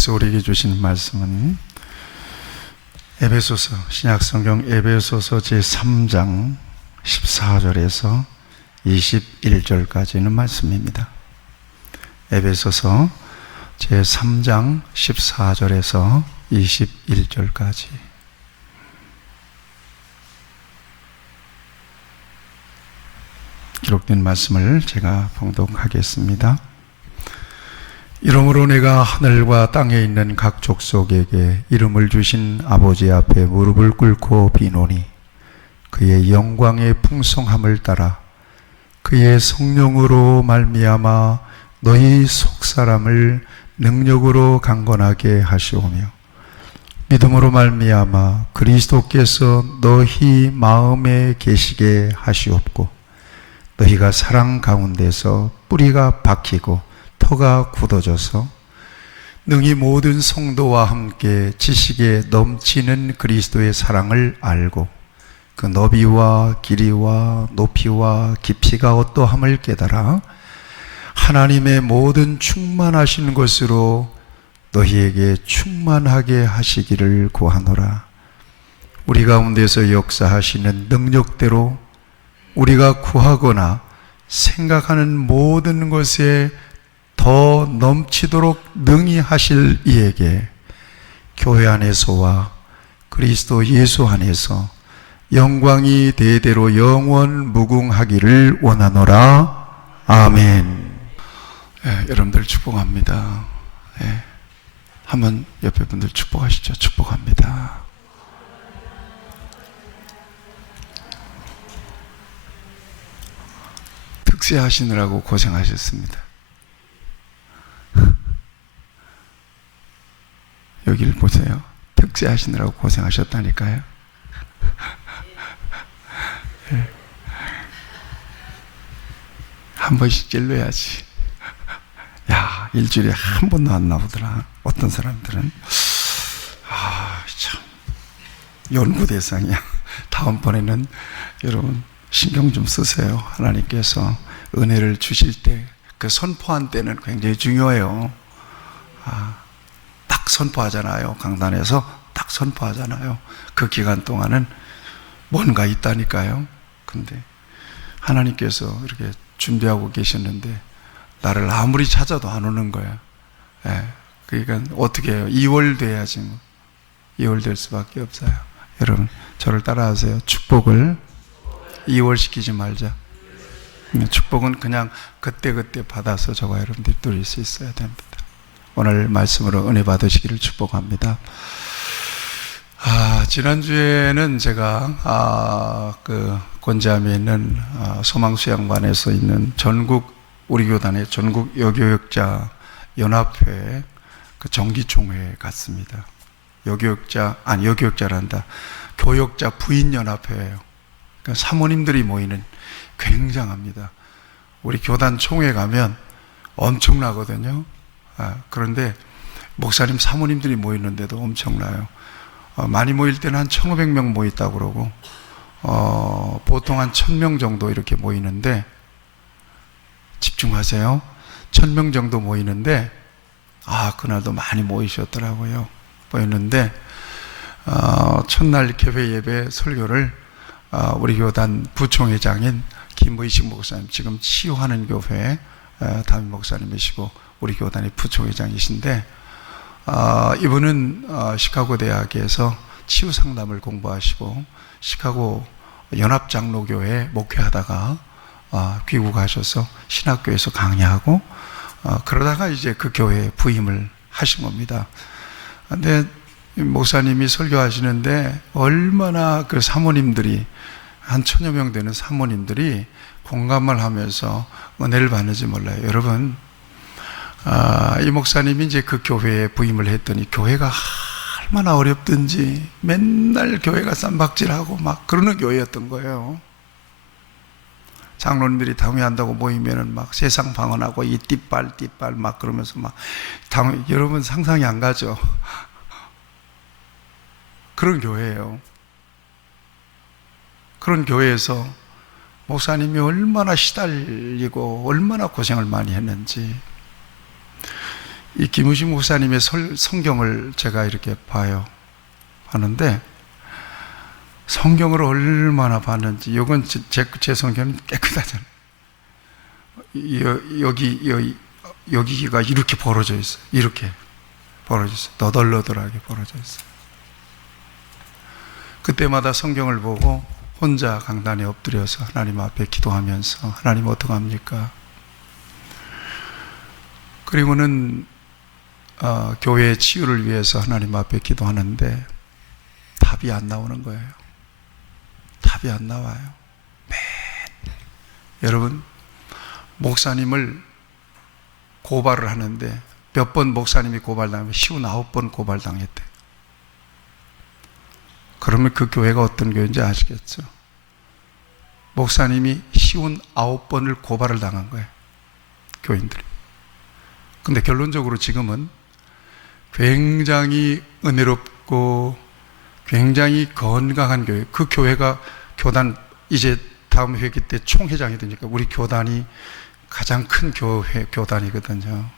하나님께서 우리에게 주신 말씀은 에베소서, 신약성경 에베소서 제3장 14절에서 21절까지는 말씀입니다. 에베소서 제3장 14절에서 21절까지. 기록된 말씀을 제가 봉독하겠습니다. 이러므로 내가 하늘과 땅에 있는 각 족속에게 이름을 주신 아버지 앞에 무릎을 꿇고 비노니 그의 영광의 풍성함을 따라 그의 성령으로 말미암아 너희 속사람을 능력으로 강건하게 하시오며 믿음으로 말미암아 그리스도께서 너희 마음에 계시게 하시옵고 너희가 사랑 가운데서 뿌리가 박히고 터가 굳어져서 능히 모든 성도와 함께 지식에 넘치는 그리스도의 사랑을 알고 그 너비와 길이와 높이와 깊이가 어떠함을 깨달아 하나님의 모든 충만하신 것으로 너희에게 충만하게 하시기를 구하노라. 우리 가운데서 역사하시는 능력대로 우리가 구하거나 생각하는 모든 것에 더 넘치도록 능히 하실 이에게 교회 안에서와 그리스도 예수 안에서 영광이 대대로 영원 무궁하기를 원하노라. 아멘. 여러분들 축복합니다. 한번 옆에 분들 축복하시죠. 축복합니다. 특세하시느라고 고생하셨습니다. 여기를 보세요. 특세하시느라고 고생하셨다니까요. 한 번씩 찔러야지. 야, 일주일에 한 번도 안 나오더라. 어떤 사람들은 참 연구 대상이야. 다음번에는 여러분 신경 좀 쓰세요. 하나님께서 은혜를 주실 때 그 선포한 때는 굉장히 중요해요. 딱 선포하잖아요. 강단에서 딱 선포하잖아요. 그 기간 동안은 뭔가 있다니까요. 근데 하나님께서 이렇게 준비하고 계셨는데 나를 아무리 찾아도 안 오는 거야. 그러니까 어떻게 해요? 2월 돼야지 뭐. 2월 될 수밖에 없어요. 여러분 저를 따라하세요. 축복을 2월 시키지 말자. 축복은 그냥 그때그때 받아서 저와 여러분들이 누릴 수 있어야 됩니다. 오늘 말씀으로 은혜 받으시기를 축복합니다. 지난주에는 제가 그 곤지암에 있는 소망수양반에서 있는 전국 우리 교단의 전국 여교육자 연합회 그 정기총회에 갔습니다. 여교육자란다. 교역자 부인연합회예요. 그러니까 사모님들이 모이는 굉장합니다. 우리 교단 총회 가면 엄청나거든요. 그런데 목사님 사모님들이 모이는데도 엄청나요. 많이 모일 때는 한 1,500명 모였다고 그러고 보통 한 1,000명 정도 이렇게 모이는데 집중하세요. 1,000명 정도 모이는데 그날도 많이 모이셨더라고요. 모였는데 첫날 개회 예배 설교를 우리 교단 부총회장인 김의식 목사님, 지금 치유하는 교회 담임 목사님이시고 우리 교단의 부총회장이신데 이분은 시카고 대학에서 치유 상담을 공부하시고 시카고 연합장로교회 목회하다가 귀국하셔서 신학교에서 강의하고 그러다가 이제 그 교회에 부임을 하신 겁니다. 근데 목사님이 설교하시는데 얼마나 그 사모님들이 한 1,000여 명 되는 사모님들이 공감을 하면서 은혜를 받는지 몰라요. 여러분 이 목사님이 이제 그 교회에 부임을 했더니 교회가 얼마나 어렵든지 맨날 교회가 쌈박질하고 막 그러는 교회였던 거예요. 장로님들이 당회한다고 모이면은 막 세상 방언하고 이 띠빨 막 그러면서 막 여러분 상상이 안 가죠. 그런 교회예요. 그런 교회에서 목사님이 얼마나 시달리고 얼마나 고생을 많이 했는지 이 김우식 목사님의 성경을 제가 이렇게 봐요. 하는데 성경을 얼마나 봤는지. 이건 제 성경은 깨끗하잖아요. 여기가 이렇게 벌어져 있어요. 이렇게 벌어져 있어요. 너덜너덜하게 벌어져 있어요. 그때마다 성경을 보고 혼자 강단에 엎드려서 하나님 앞에 기도하면서, 하나님 어떡합니까? 그리고는 교회의 치유를 위해서 하나님 앞에 기도하는데 답이 안 나오는 거예요. 답이 안 나와요. 여러분, 목사님을 고발을 하는데 몇 번 목사님이 고발당하면 59번 고발당했대. 그러면 그 교회가 어떤 교회인지 아시겠죠? 목사님이 59번을 고발을 당한 거예요. 교인들이. 근데 결론적으로 지금은 굉장히 은혜롭고 굉장히 건강한 교회. 그 교회가 교단, 이제 다음 회기 때 총회장이 되니까 우리 교단이 가장 큰 교단이거든요.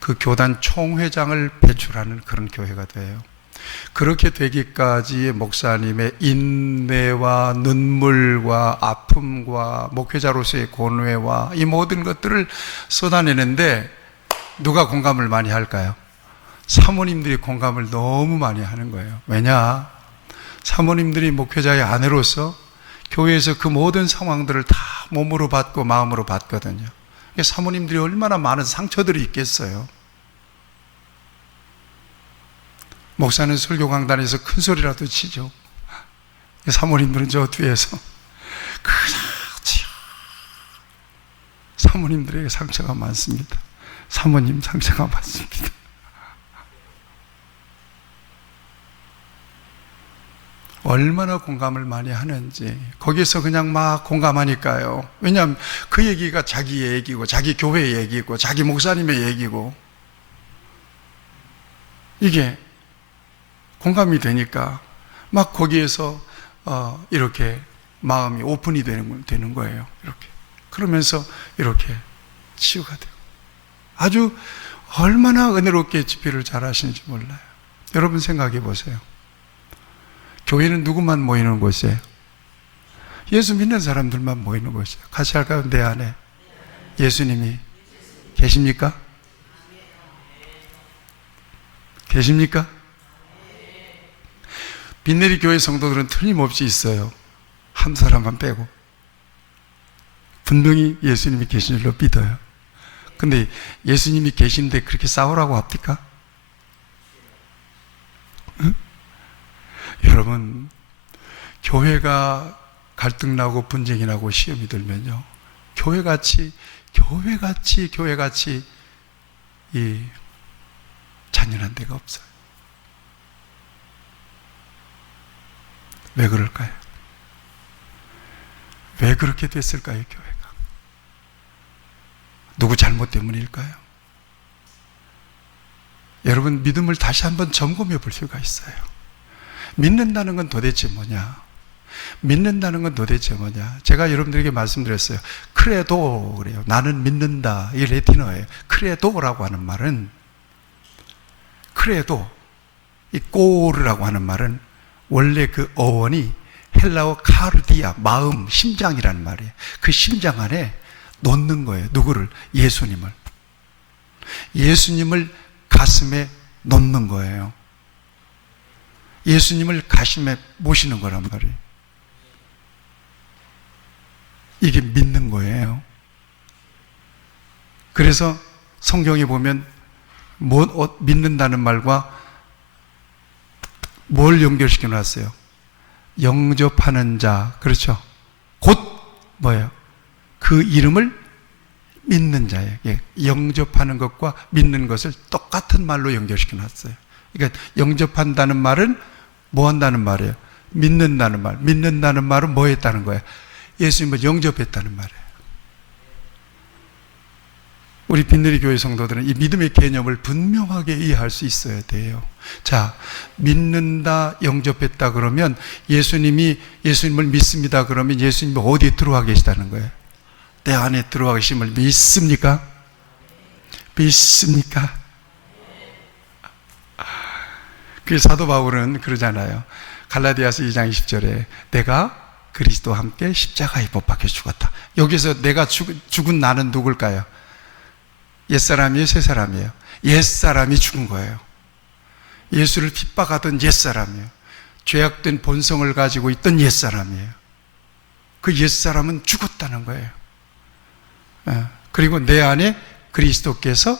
그 교단 총회장을 배출하는 그런 교회가 돼요. 그렇게 되기까지의 목사님의 인내와 눈물과 아픔과 목회자로서의 고뇌와 이 모든 것들을 쏟아내는데 누가 공감을 많이 할까요? 사모님들이 공감을 너무 많이 하는 거예요. 왜냐? 사모님들이 목회자의 아내로서 교회에서 그 모든 상황들을 다 몸으로 받고 마음으로 받거든요. 사모님들이 얼마나 많은 상처들이 있겠어요. 목사는 설교 강단에서 큰 소리라도 치죠. 사모님들은 저 뒤에서 그렇지. 사모님들에게 상처가 많습니다. 사모님 상처가 많습니다. 얼마나 공감을 많이 하는지. 거기서 그냥 막 공감하니까요. 왜냐하면 그 얘기가 자기의 얘기고 자기 교회의 얘기고 자기 목사님의 얘기고 이게 공감이 되니까 막 거기에서 이렇게 마음이 오픈이 되는 거예요. 이렇게. 그러면서 이렇게 치유가 돼요. 아주 얼마나 은혜롭게 집회를 잘 하시는지 몰라요. 여러분 생각해 보세요. 교회는 누구만 모이는 곳이에요? 예수 믿는 사람들만 모이는 곳이에요. 같이 할까요? 내 안에 예수님이 계십니까? 계십니까? 빈내리 교회 성도들은 틀림없이 있어요. 한 사람만 빼고. 분명히 예수님이 계신 줄로 믿어요. 근데 예수님이 계신데 그렇게 싸우라고 합니까? 응? 여러분, 교회가 갈등나고 분쟁이 나고 시험이 들면요, 교회같이 이 잔인한 데가 없어요. 왜 그럴까요? 왜 그렇게 됐을까요, 교회가? 누구 잘못 때문일까요? 여러분, 믿음을 다시 한번 점검해 볼 필요가 있어요. 믿는다는 건 도대체 뭐냐? 믿는다는 건 도대체 뭐냐? 제가 여러분들에게 말씀드렸어요. 크레도 그래요. 나는 믿는다. 이 라틴어예요. 크레도라고 하는 말은, 크레도, 이 꼬르라고 하는 말은 원래 그 어원이 헬라어 카르디아, 마음, 심장이라는 말이에요. 그 심장 안에 놓는 거예요. 누구를? 예수님을. 예수님을 가슴에 놓는 거예요. 예수님을 가슴에 모시는 거란 말이에요. 이게 믿는 거예요. 그래서 성경에 보면 믿는다는 말과 뭘 연결시켜 놨어요? 영접하는 자. 그렇죠? 곧 뭐예요? 그 이름을 믿는 자예요. 예. 영접하는 것과 믿는 것을 똑같은 말로 연결시켜 놨어요. 그러니까 영접한다는 말은 뭐 한다는 말이에요? 믿는다는 말. 믿는다는 말은 뭐 했다는 거예요? 예수님을 영접했다는 말이에요. 우리 빈내리 교회 성도들은 이 믿음의 개념을 분명하게 이해할 수 있어야 돼요. 자, 믿는다, 영접했다 그러면 예수님을 믿습니다 그러면 예수님이 어디에 들어와 계시다는 거예요? 내 안에 들어와 계심을 믿습니까? 믿습니까? 그 사도 바울은 그러잖아요. 갈라디아서 2장 20절에 내가 그리스도와 함께 십자가에 못 박혀 죽었다. 여기서 내가 죽은 나는 누굴까요? 옛사람이에요, 새사람이에요? 옛사람이 죽은 거예요. 예수를 핍박하던 옛사람이에요. 죄악된 본성을 가지고 있던 옛사람이에요. 그 옛사람은 죽었다는 거예요. 그리고 내 안에 그리스도께서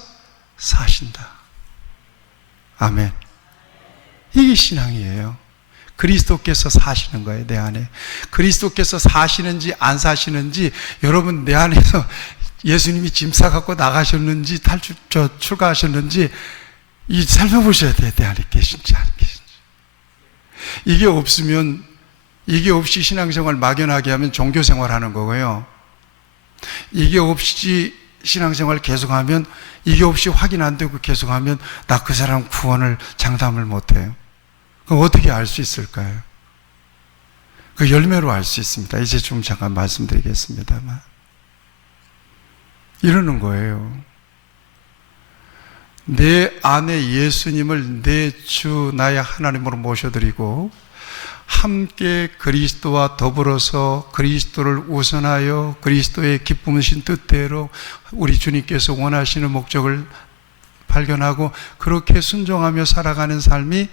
사신다. 아멘. 이게 신앙이에요. 그리스도께서 사시는 거예요, 내 안에. 그리스도께서 사시는지 안 사시는지, 여러분 내 안에서 예수님이 짐 싸갖고 나가셨는지 출가하셨는지 이 살펴보셔야 돼요. 내 안에 계신지 안 계신지. 이게 없으면, 이게 없이 신앙생활 막연하게 하면 종교생활 하는 거고요. 이게 없이 신앙생활 계속하면, 이게 없이 확인 안 되고 계속하면 나 그 사람 구원을 장담을 못해요. 그럼 어떻게 알 수 있을까요? 그 열매로 알 수 있습니다. 이제 좀 잠깐 말씀드리겠습니다만, 이러는 거예요. 내 안에 예수님을 내 주 나의 하나님으로 모셔드리고 함께 그리스도와 더불어서 그리스도를 우선하여 그리스도의 기쁨이신 뜻대로 우리 주님께서 원하시는 목적을 발견하고 그렇게 순종하며 살아가는 삶이,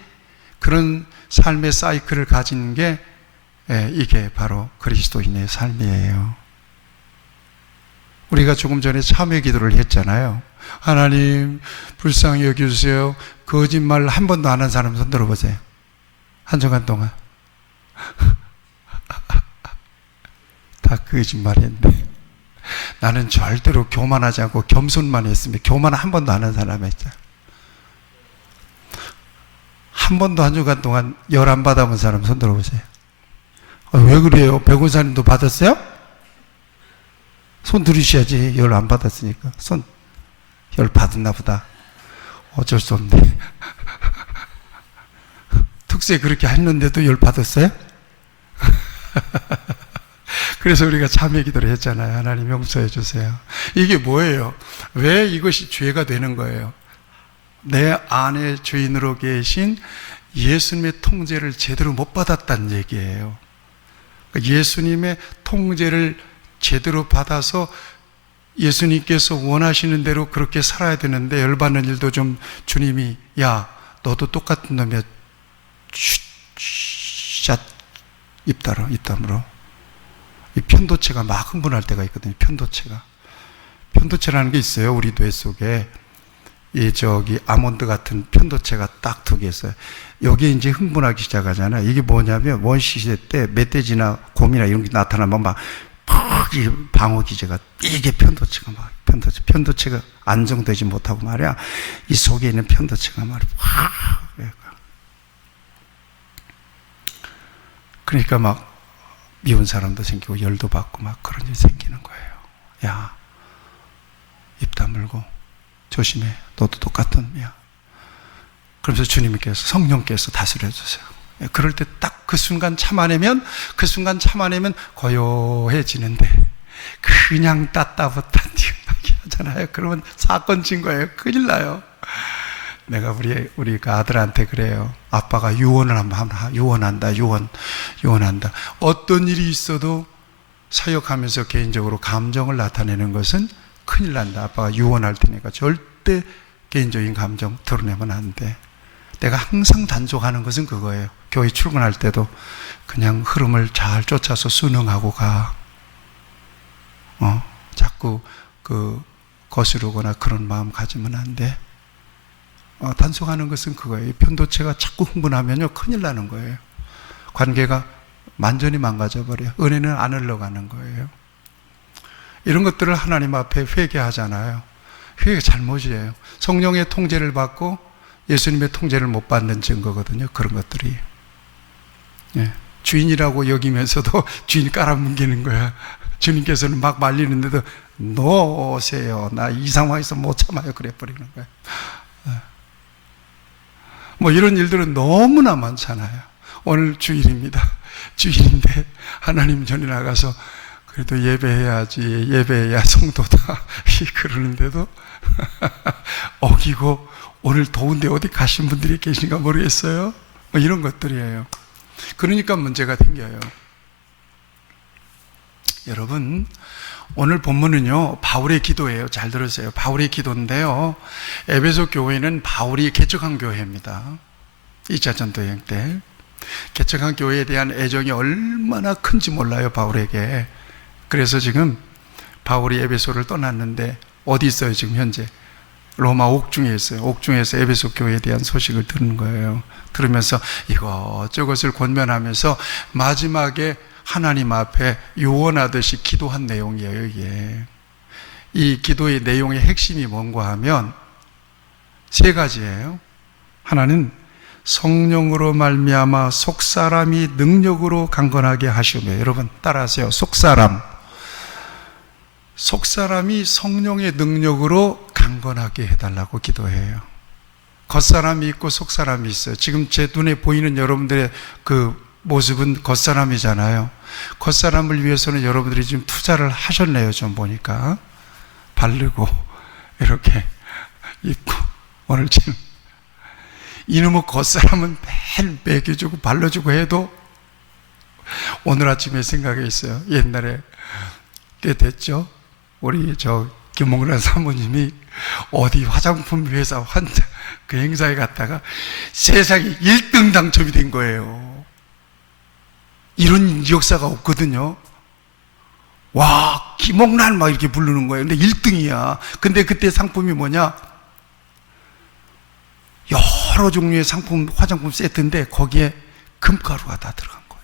그런 삶의 사이클을 가진 게 이게 바로 그리스도인의 삶이에요. 우리가 조금 전에 참회 기도를 했잖아요. 하나님 불쌍히 여겨주세요. 거짓말 한 번도 안 한 사람 손 들어보세요. 한 주간 동안 다 거짓말했는데, 나는 절대로 교만하지 않고 겸손만 했습니다. 교만 한 번도 안 한 사람 했죠. 한 번도 한 주간 동안 열 안 받아본 사람 손 들어보세요. 왜 그래요? 백원사님도 받았어요? 손 들으셔야지. 열 안 받았으니까. 손 열 받았나 보다. 어쩔 수 없네. 특세 그렇게 했는데도 열 받았어요? 그래서 우리가 참회 기도를 했잖아요. 하나님 용서해 주세요. 이게 뭐예요? 왜 이것이 죄가 되는 거예요? 내 안에 주인으로 계신 예수님의 통제를 제대로 못 받았다는 얘기예요. 예수님의 통제를 제대로 받아서 예수님께서 원하시는 대로 그렇게 살아야 되는데, 열받는 일도 좀 주님이, 야 너도 똑같은 놈이야, 샷 입담으로. 이 편도체가 막 흥분할 때가 있거든요. 편도체라는 게 있어요. 우리 뇌 속에 아몬드 같은 편도체가 딱 2개 있어요. 여기에 이제 흥분하기 시작하잖아요. 이게 뭐냐면 원시시대 때 멧돼지나 곰이나 이런 게 나타나면 막 방어 기제가, 이게 편도체가 안정되지 못하고 말이야. 이 속에 있는 편도체가 말이야. 그러니까 막 미운 사람도 생기고 열도 받고 막 그런 일이 생기는 거예요. 야, 입 다물고 조심해. 너도 똑같은 놈이야. 그러면서 주님께서, 성령께서 다스려 주세요. 그럴 때 딱 그 순간 참아내면 고요해지는데, 그냥 따따붙한 뒤에 하잖아요. 그러면 사건 친 거예요. 큰일 나요. 내가 우리 아들한테 그래요. 아빠가 유언을 한번 유언한다. 어떤 일이 있어도 사역하면서 개인적으로 감정을 나타내는 것은 큰일 난다. 아빠가 유언할 테니까 절대 개인적인 감정 드러내면 안 돼. 내가 항상 단속하는 것은 그거예요. 교회 출근할 때도 그냥 흐름을 잘 쫓아서 순응하고 가. 자꾸 거스르거나 그런 마음 가지면 안 돼. 단속하는 것은 그거예요. 편도체가 자꾸 흥분하면요, 큰일 나는 거예요. 관계가 완전히 망가져버려요. 은혜는 안 흘러가는 거예요. 이런 것들을 하나님 앞에 회개하잖아요. 회개가 잘못이에요. 성령의 통제를 받고 예수님의 통제를 못 받는 증거거든요. 그런 것들이. 주인이라고 여기면서도 주인 깔아뭉개는 거야. 주님께서는 막 말리는데도 놓으세요. 나 이 상황에서 못 참아요. 그래 버리는 거야. 뭐 이런 일들은 너무나 많잖아요. 오늘 주일입니다. 주일인데 하나님 전에 나가서 그래도 예배해야지, 예배해야 성도다 그러는데도 어기고 오늘 더운데 어디 가신 분들이 계신가 모르겠어요. 뭐 이런 것들이에요. 그러니까 문제가 생겨요. 여러분, 오늘 본문은요 바울의 기도예요. 잘 들으세요. 바울의 기도인데요, 에베소 교회는 바울이 개척한 교회입니다. 2차 전도여행 때 개척한 교회에 대한 애정이 얼마나 큰지 몰라요, 바울에게. 그래서 지금 바울이 에베소를 떠났는데 어디 있어요? 지금 현재 로마 옥중에 있어요. 옥중에서 에베소 교회에 대한 소식을 듣는 거예요. 들으면서 이것저것을 권면하면서 마지막에 하나님 앞에 요원하듯이 기도한 내용이에요. 이게 이 기도의 내용의 핵심이 뭔가 하면 세 가지예요. 하나는 성령으로 말미암아 속사람이 능력으로 강건하게 하시며, 여러분 따라하세요. 속사람이 성령의 능력으로 강건하게 해달라고 기도해요. 겉사람이 있고 속사람이 있어요. 지금 제 눈에 보이는 여러분들의 그 모습은 겉사람이잖아요. 겉사람을 위해서는 여러분들이 지금 투자를 하셨네요. 좀 보니까 바르고 이렇게 입고, 오늘 지금 이놈의 겉사람은 매일 먹여주고 발라주고 해도 오늘 아침에 생각이 있어요. 옛날에 꽤 됐죠. 우리 김홍란 사모님이 어디 화장품 회사 그 행사에 갔다가 세상에 1등 당첨이 된 거예요. 이런 역사가 없거든요. 와, 김홍란 막 이렇게 부르는 거예요. 근데 1등이야. 근데 그때 상품이 뭐냐? 여러 종류의 상품, 화장품 세트인데 거기에 금가루가 다 들어간 거예요.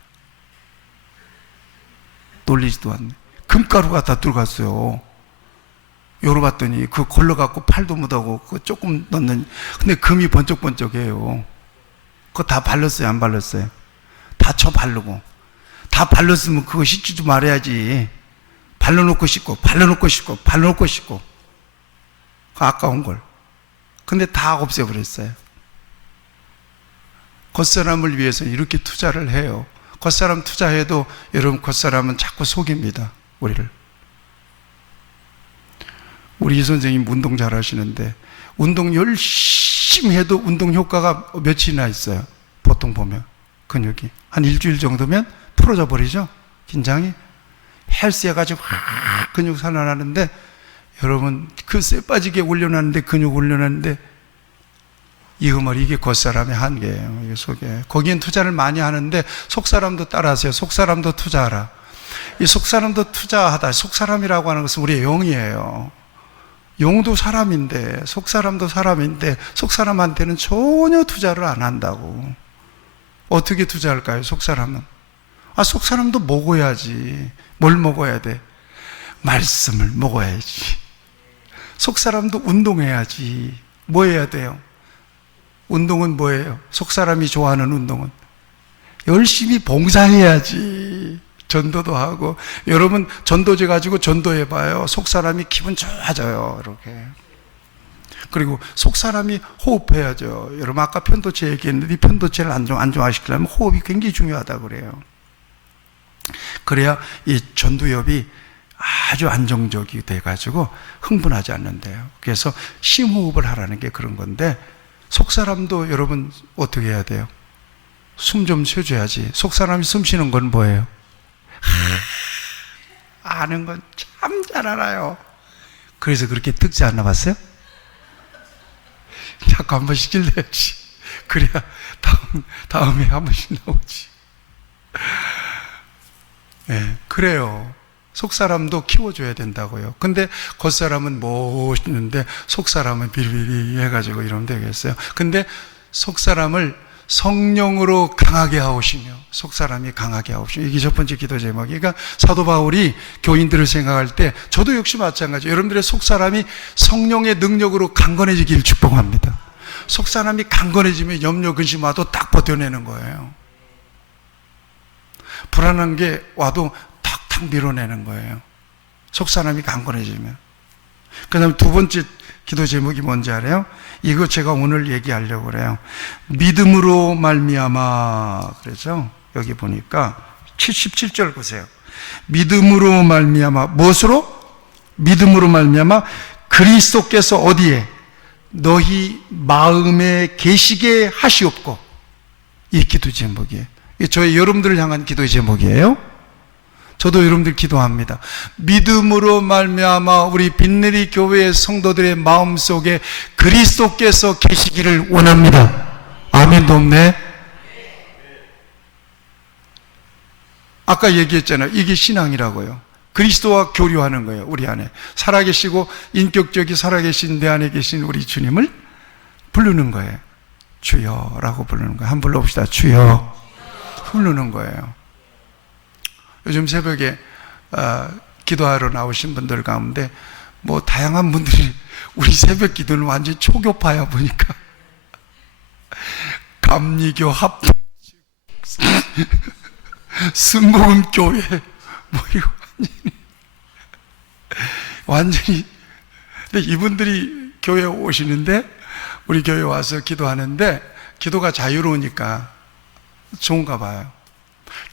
놀리지도 않네. 금가루가 다 들어갔어요. 열어봤더니 그 걸러갖고 팔도 묻하고 그 조금 넣는, 근데 금이 번쩍번쩍해요. 그거 다 발랐어요? 안 발랐어요? 다 바르고. 다 발랐으면 그거 씻지도 말아야지. 발라놓고 씻고, 발라놓고 씻고, 발라놓고 씻고. 아까운 걸. 근데 다 없애버렸어요. 겉사람을 위해서 이렇게 투자를 해요. 겉사람 투자해도 여러분, 겉사람은 자꾸 속입니다. 우리를. 우리 이 선생님 운동 잘 하시는데 운동 열심히 해도 운동 효과가 며칠이나 있어요. 보통 보면 근육이 한 일주일 정도면 풀어져 버리죠. 긴장이 헬스 해가지고 근육 살아나는데, 여러분 그 쎄 빠지게 올려놨는데, 근육 올려놨는데 이게 겉사람의 한계예요. 이게 속에. 거기엔 투자를 많이 하는데 속사람도 따라하세요. 속사람도 투자하라. 이 속사람도 투자하다. 속사람이라고 하는 것은 우리의 영이에요. 영도 사람인데, 속사람도 사람인데 속사람한테는 전혀 투자를 안 한다고. 어떻게 투자할까요? 속사람은 속사람도 먹어야지. 뭘 먹어야 돼? 말씀을 먹어야지. 속사람도 운동해야지. 뭐 해야 돼요? 운동은 뭐예요? 속사람이 좋아하는 운동은 열심히 봉사해야지. 전도도 하고. 여러분 전도제 가지고 전도해봐요. 속사람이 기분 좋아져요. 이렇게. 그리고 속사람이 호흡해야죠. 여러분 아까 편도체 얘기했는데, 이 편도체를 안정화시키려면 호흡이 굉장히 중요하다고 그래요. 그래야 이 전두엽이 아주 안정적이 돼가지고 흥분하지 않는데요. 그래서 심호흡을 하라는 게 그런 건데, 속사람도 여러분 어떻게 해야 돼요? 숨 좀 쉬어줘야지. 속사람이 숨 쉬는 건 뭐예요? 아는 건 참 잘 알아요. 그래서 그렇게 특지 않나 봤어요? 자꾸 한 번씩 찔러야지. 그래야 다음에 한 번씩 나오지. 네, 그래요. 속사람도 키워줘야 된다고요. 근데 겉사람은 멋있는데 속사람은 비리비리 해가지고 이러면 되겠어요. 근데 속사람을 성령으로 강하게 하오시며, 속사람이 강하게 하오시며, 이게 첫 번째 기도 제목이니까, 그러니까 사도 바울이 교인들을 생각할 때 저도 역시 마찬가지예요. 여러분들의 속사람이 성령의 능력으로 강건해지길 축복합니다. 속사람이 강건해지면 염려 근심 와도 딱 버텨내는 거예요. 불안한 게 와도 탁탁 밀어내는 거예요. 속사람이 강건해지면. 그 다음에 두 번째 기도 제목이 뭔지 알아요? 이거 제가 오늘 얘기하려고 그래요. 믿음으로 말미암아. 그래서 여기 보니까 77절 보세요. 믿음으로 말미암아, 무엇으로? 믿음으로 말미암아 그리스도께서 어디에? 너희 마음에 계시게 하시옵고. 이 기도 제목이에요. 저희 여러분들을 향한 기도 제목이에요. 저도 여러분들 기도합니다. 믿음으로 말미암아 우리 빈내리 교회의 성도들의 마음속에 그리스도께서 계시기를 원합니다. 아멘. 돕네. 아까 얘기했잖아요. 이게 신앙이라고요. 그리스도와 교류하는 거예요. 우리 안에 살아계시고 인격적이 살아계신 내 안에 계신 우리 주님을 부르는 거예요. 주여라고 부르는 거예요. 한번 불러봅시다. 주여. 부르는 거예요. 요즘 새벽에 기도하러 나오신 분들 가운데 뭐 다양한 분들이 우리 새벽 기도는 완전히 초교파야 보니까 감리교, 합동, 승복음 교회 뭐 이거 완전히. 근데 이분들이 교회에 오시는데 우리 교회 와서 기도하는데 기도가 자유로우니까 좋은가 봐요.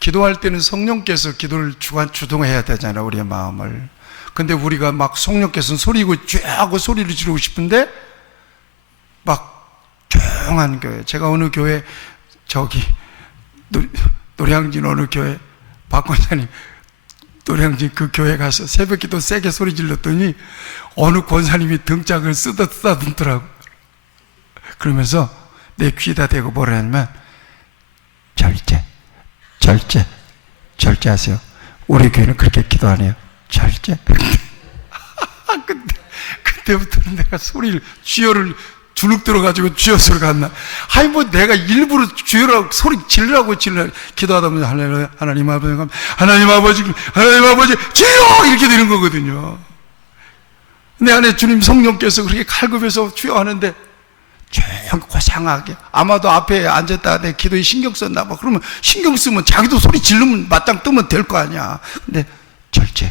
기도할 때는 성령께서 기도를 주동해야 되잖아요, 우리의 마음을. 근데 우리가 막 성령께서는 소리고 쫙하고 소리를 지르고 싶은데 막 조용한 교회. 제가 어느 교회 저기 노량진 어느 교회 박 권사님 노량진 그 교회 가서 새벽 기도 세게 소리 질렀더니 어느 권사님이 등짝을 쓰다듬더라고. 그러면서 내 귀에다 대고 뭐라 하냐면 절제하세요. 우리 교회는 그렇게 기도 안 해요. 절제. 근데 그때부터는 내가 소리를 주여를 주눅 들어가지고 주여 소리가 안 나. 아니 뭐 내가 일부러 주여라고 소리 지르라고 기도하다 보면 하나님 아버지 주여 이렇게 되는 거거든요. 내 안에 주님 성령께서 그렇게 칼급해서 주여 하는데 조용 고상하게, 아마도 앞에 앉았다가 내 기도에 신경 썼나 봐. 그러면 신경 쓰면 자기도 소리 지르면 맞짱 뜨면 될 거 아니야. 근데 절제.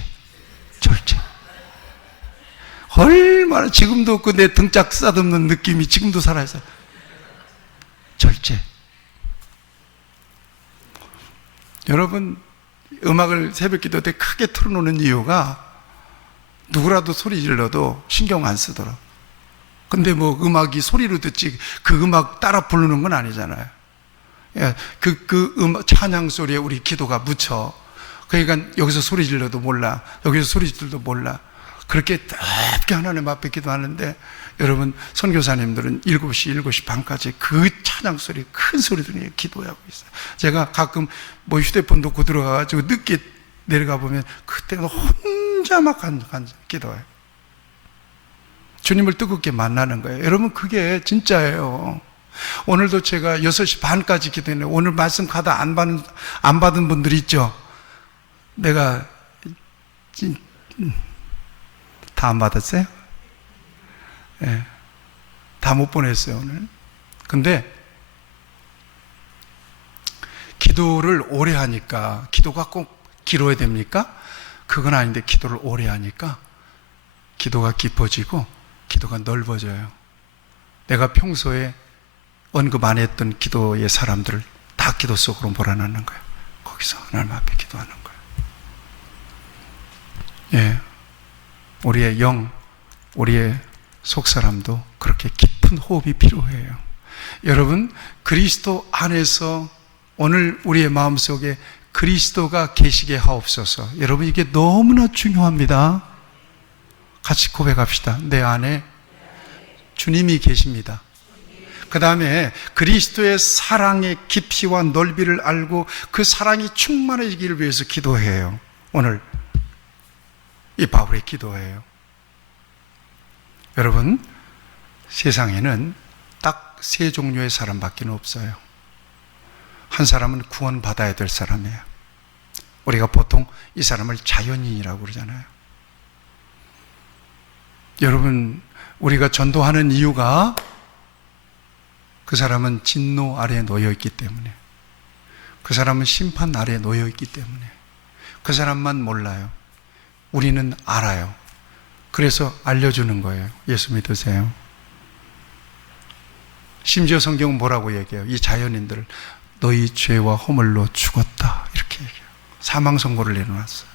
얼마나 지금도 그 내 등짝 쓰다듬는 느낌이 지금도 살아있어요. 절제. 여러분, 음악을 새벽 기도 때 크게 틀어놓는 이유가 누구라도 소리 질러도 신경 안 쓰더라. 근데 뭐 음악이 소리로 듣지 그 음악 따라 부르는 건 아니잖아요. 음악 찬양 소리에 우리 기도가 묻혀. 그러니까 여기서 소리 질러도 몰라, 여기서 소리 질러도 몰라. 그렇게 넓게 하나님 앞에 기도하는데, 여러분 선교사님들은 7시 반까지 그 찬양 소리, 큰 소리 들으며 기도하고 있어요. 제가 가끔 뭐 휴대폰 놓고 들어가가지고 늦게 내려가 보면 그때는 혼자 막 기도해요. 주님을 뜨겁게 만나는 거예요. 여러분, 그게 진짜예요. 오늘도 제가 6시 반까지 기도했는데, 오늘 말씀 가다 안 받은 분들 있죠? 내가 다 안 받았어요? 네. 다 못 보냈어요, 오늘. 근데 기도를 오래 하니까, 기도가 꼭 길어야 됩니까? 그건 아닌데, 기도를 오래 하니까 기도가 깊어지고 기도가 넓어져요. 내가 평소에 언급 안 했던 기도의 사람들을 다 기도 속으로 몰아넣는 거예요. 거기서 하나님 앞에 기도하는 거예요. 예, 우리의 영, 우리의 속사람도 그렇게 깊은 호흡이 필요해요. 여러분, 그리스도 안에서 오늘 우리의 마음속에 그리스도가 계시게 하옵소서. 여러분, 이게 너무나 중요합니다. 같이 고백합시다. 내 안에 주님이 계십니다. 그 다음에 그리스도의 사랑의 깊이와 넓이를 알고 그 사랑이 충만해지기를 위해서 기도해요. 오늘 이 바울의 기도예요. 여러분, 세상에는 딱 세 종류의 사람밖에 없어요. 한 사람은 구원받아야 될 사람이에요. 우리가 보통 이 사람을 자연인이라고 그러잖아요. 여러분, 우리가 전도하는 이유가 그 사람은 진노 아래에 놓여있기 때문에, 그 사람은 심판 아래에 놓여있기 때문에, 그 사람만 몰라요. 우리는 알아요. 그래서 알려주는 거예요. 예수 믿으세요. 심지어 성경은 뭐라고 얘기해요? 이 자연인들을 너희 죄와 허물로 죽었다, 이렇게 얘기해요. 사망 선고를 내려놨어요.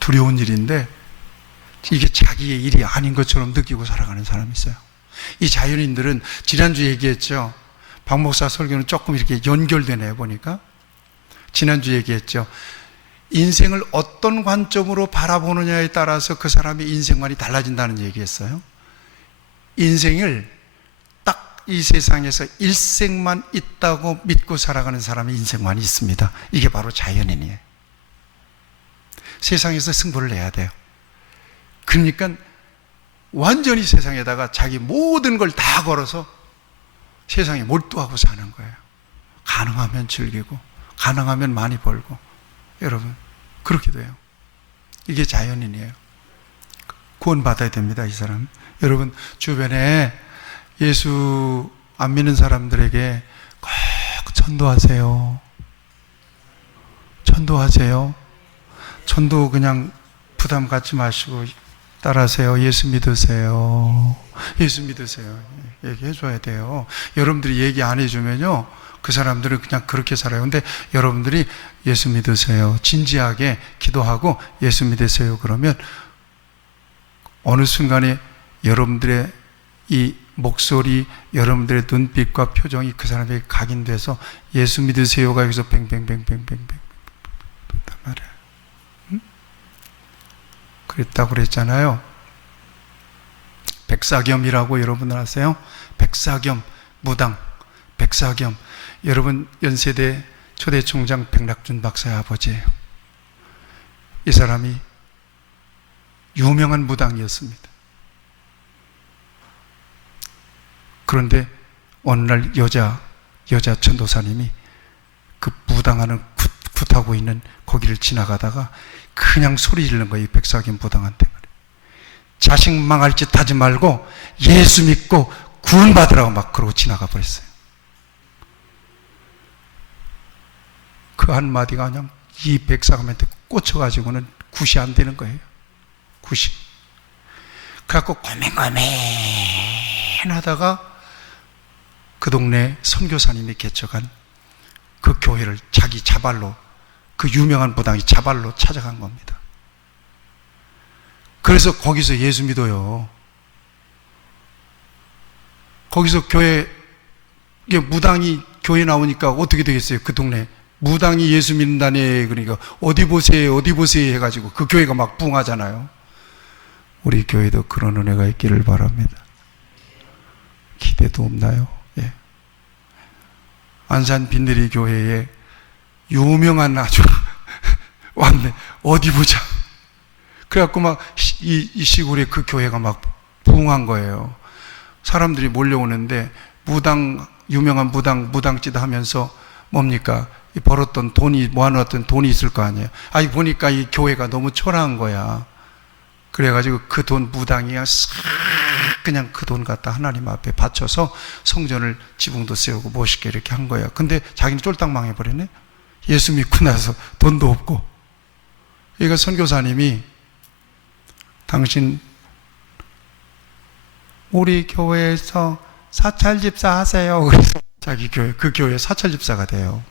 두려운 일인데 이게 자기의 일이 아닌 것처럼 느끼고 살아가는 사람이 있어요. 이 자연인들은 지난주에 얘기했죠. 박 목사 설교는 조금 이렇게 연결되네요, 보니까. 지난주에 얘기했죠. 인생을 어떤 관점으로 바라보느냐에 따라서 그 사람의 인생관이 달라진다는 얘기했어요. 인생을 딱 이 세상에서 일생만 있다고 믿고 살아가는 사람의 인생관이 있습니다. 이게 바로 자연인이에요. 세상에서 승부를 내야 돼요. 그러니까 완전히 세상에다가 자기 모든 걸 다 걸어서 세상에 몰두하고 사는 거예요. 가능하면 즐기고 가능하면 많이 벌고. 여러분 그렇게 돼요. 이게 자연인이에요. 구원받아야 됩니다, 이 사람. 여러분 주변에 예수 안 믿는 사람들에게 꼭 전도하세요. 전도하세요. 전도 그냥 부담 갖지 마시고 따라하세요. 예수 믿으세요. 예수 믿으세요. 얘기해 줘야 돼요. 여러분들이 얘기 안 해주면요, 그 사람들은 그냥 그렇게 살아요. 근데 여러분들이 예수 믿으세요, 진지하게 기도하고 예수 믿으세요 그러면 어느 순간에 여러분들의 이 목소리, 여러분들의 눈빛과 표정이 그 사람에게 각인돼서 예수 믿으세요가 여기서 뱅뱅뱅뱅뱅뱅 말이에요. 응? 그랬다고 그랬잖아요. 백사겸이라고 여러분 아세요? 백사겸, 무당, 백사겸. 여러분 연세대 초대총장 백낙준 박사의 아버지예요. 이 사람이 유명한 무당이었습니다. 그런데 어느 날 여자 전도사님이 그 무당하는 굿하고 있는 거기를 지나가다가 그냥 소리 지르는 거예요. 이 백사겸 무당한테 말이에요. 자식 망할 짓 하지 말고 예수 믿고 구원 받으라고 막 그러고 지나가 버렸어요. 그 한마디가 그냥 이 백사겸한테 꽂혀가지고는 굿이 안 되는 거예요. 굿이. 그래갖고 고민하다가 그 동네 선교사님이 개척한 그 교회를 자기 자발로, 그 유명한 무당이 자발로 찾아간 겁니다. 그래서 거기서 예수 믿어요. 거기서 교회, 이게 무당이 교회 나오니까 어떻게 되겠어요? 그 동네 무당이 예수 믿는다네. 그러니까 어디 보세요 해가지고 그 교회가 막 부흥하잖아요. 우리 교회도 그런 은혜가 있기를 바랍니다. 기대도 없나요? 예. 안산 빈내리 교회에 유명한 아주 왔네. 어디 보자. 그래갖고 막 이 시골에 그 교회가 막 부흥한 거예요. 사람들이 몰려오는데 유명한 무당짓 하면서 뭡니까? 벌었던 돈이, 모아놓았던 돈이 있을 거 아니에요. 아니, 보니까 이 교회가 너무 초라한 거야. 그래가지고 그 돈 무당이야 싹 그냥 그 돈 갖다 하나님 앞에 바쳐서 성전을 지붕도 세우고 멋있게 이렇게 한 거야. 근데 자기는 쫄딱 망해버리네. 예수 믿고 나서 돈도 없고. 그러니까 선교사님이 당신 우리 교회에서 사찰집사 하세요. 그래서 자기 교회, 그 교회 사찰집사가 돼요.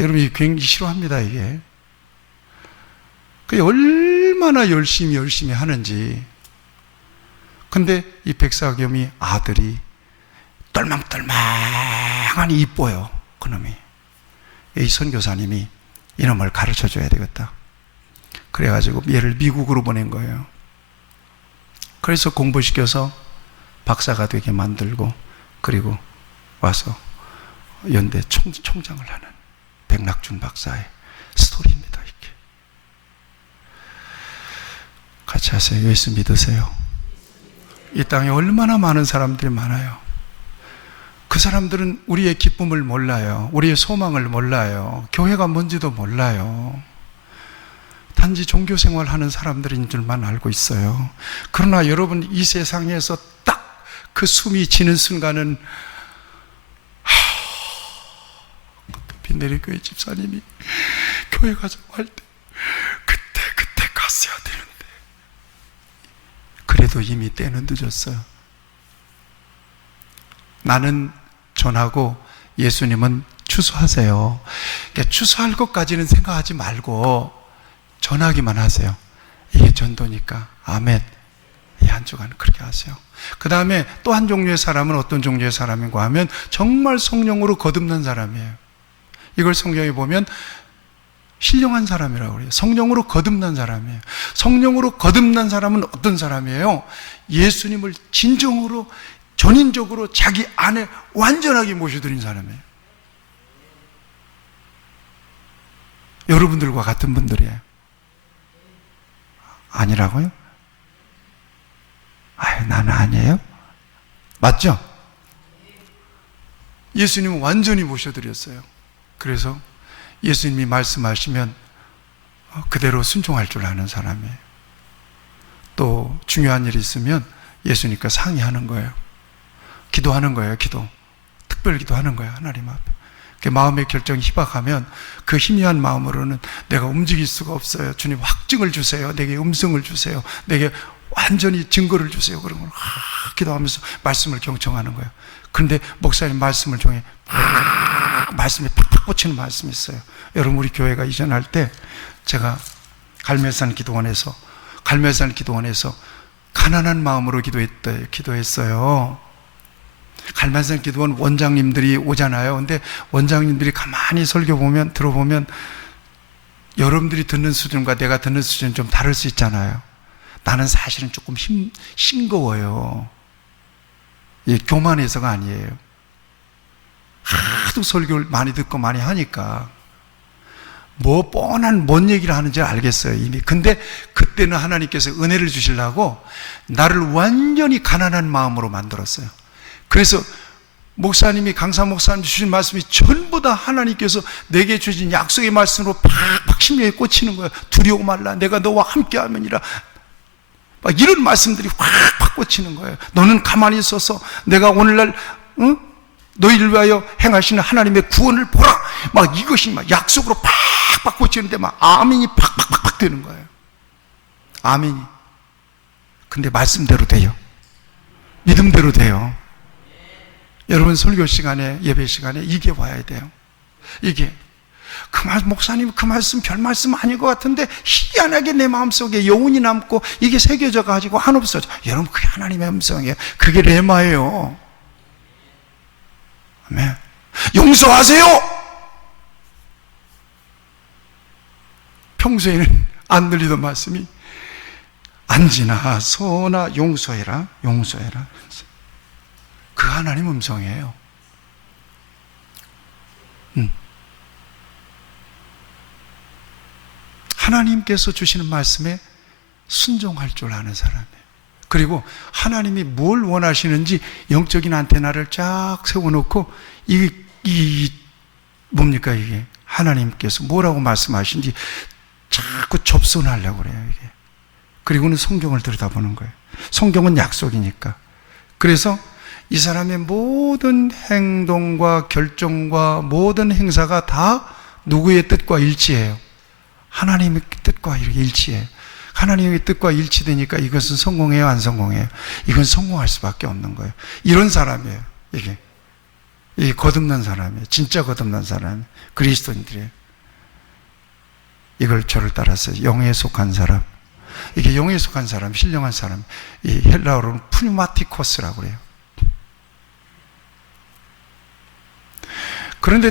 여러분 이 굉장히 싫어합니다, 이게. 그게 얼마나 열심히 하는지. 근데 이 백사겸이 아들이 똘망똘망하니 이뻐요, 그놈이. 이 선교사님이 이놈을 가르쳐 줘야 되겠다. 그래가지고 얘를 미국으로 보낸 거예요. 그래서 공부시켜서 박사가 되게 만들고, 그리고 와서 연대 총장을 하는 백낙준 박사의 스토리입니다, 이게. 같이 하세요. 예수 믿으세요. 이 땅에 얼마나 많은 사람들이 많아요. 그 사람들은 우리의 기쁨을 몰라요. 우리의 소망을 몰라요. 교회가 뭔지도 몰라요. 단지 종교생활 하는 사람들인 줄만 알고 있어요. 그러나 여러분 이 세상에서 딱 그 숨이 지는 순간은 빈내리 교회 집사님이 교회 가자고 할 때 그때 갔어야 되는데 그래도 이미 때는 늦었어요. 나는 전하고 예수님은 추수하세요. 그러니까 추수할 것까지는 생각하지 말고 전하기만 하세요. 이게 전도니까. 아멘. 이 한 주간 그렇게 하세요. 그 다음에 또 한 종류의 사람은 어떤 종류의 사람인가 하면 정말 성령으로 거듭난 사람이에요. 이걸 성경에 보면 신령한 사람이라고 그래요. 성령으로 거듭난 사람이에요. 성령으로 거듭난 사람은 어떤 사람이에요? 예수님을 진정으로 전인적으로 자기 안에 완전하게 모셔드린 사람이에요. 여러분들과 같은 분들이에요. 아니라고요? 나는 아니에요? 맞죠? 예수님은 완전히 모셔드렸어요. 그래서 예수님이 말씀하시면 그대로 순종할 줄 아는 사람이에요. 또 중요한 일이 있으면 예수님과 상의하는 거예요. 기도하는 거예요. 특별 기도하는 거예요. 하나님 앞에. 마음의 결정이 희박하면 그 희미한 마음으로는 내가 움직일 수가 없어요. 주님 확증을 주세요. 내게 음성을 주세요. 내게 완전히 증거를 주세요. 그런 걸 기도하면서 말씀을 경청하는 거예요. 그런데 목사님 말씀을 통해 말씀이 팍팍 꽂히는 말씀이 있어요. 여러분, 우리 교회가 이전할 때 제가 갈매산 기도원에서 가난한 마음으로 기도했어요. 갈매산 기도원 원장님들이 오잖아요. 근데 원장님들이 가만히 들어보면 여러분들이 듣는 수준과 내가 듣는 수준은 좀 다를 수 있잖아요. 나는 사실은 조금 싱거워요. 교만해서가 아니에요. 하도 설교를 많이 듣고 많이 하니까 뭔 얘기를 하는지 알겠어요, 이미. 근데 그때는 하나님께서 은혜를 주시려고 나를 완전히 가난한 마음으로 만들었어요. 그래서 강사 목사님 주신 말씀이 전부 다 하나님께서 내게 주신 약속의 말씀으로 팍팍 심령에 꽂히는 거예요. 두려워 말라, 내가 너와 함께 하면이라. 막 이런 말씀들이 확 꽂히는 거예요. 너는 가만히 있어서 내가 오늘날 너희를 위하여 행하시는 하나님의 구원을 보라. 막 이것이 막 약속으로 팍팍 꽂히는데 막 아멘이 팍팍팍 되는 거예요. 아멘이. 근데 말씀대로 돼요. 믿음대로 돼요. 여러분, 설교 시간에, 예배 시간에 이게 와야 돼요. 이게 목사님 그 말씀 별 말씀 아닌 것 같은데 희한하게 내 마음속에 여운이 남고 이게 새겨져 가지고 안 없어져. 여러분, 그게 하나님의 음성이에요. 그게 레마예요. 아멘. 용서하세요. 평소에는 안 들리던 말씀이 안지나 서나 용서해라. 그 하나님 음성이에요. 하나님께서 주시는 말씀에 순종할 줄 아는 사람이에요. 그리고 하나님이 뭘 원하시는지 영적인 안테나를 쫙 세워놓고 뭡니까 이게 하나님께서 뭐라고 말씀하신지 자꾸 접선하려고 그래요. 이게. 그리고는 성경을 들여다보는 거예요. 성경은 약속이니까. 그래서 이 사람의 모든 행동과 결정과 모든 행사가 다 누구의 뜻과 일치해요. 하나님의 뜻과 일치해요. 하나님의 뜻과 일치되니까 이것은 성공해요, 안 성공해요? 이건 성공할 수밖에 없는 거예요. 이런 사람이에요. 이게 거듭난 사람이에요. 진짜 거듭난 사람, 그리스도인들이에요. 이걸 저를 따라서 영에 속한 사람. 이게 영에 속한 사람, 신령한 사람. 이 헬라어로는 푸뉴마티코스라고 그래요. 그런데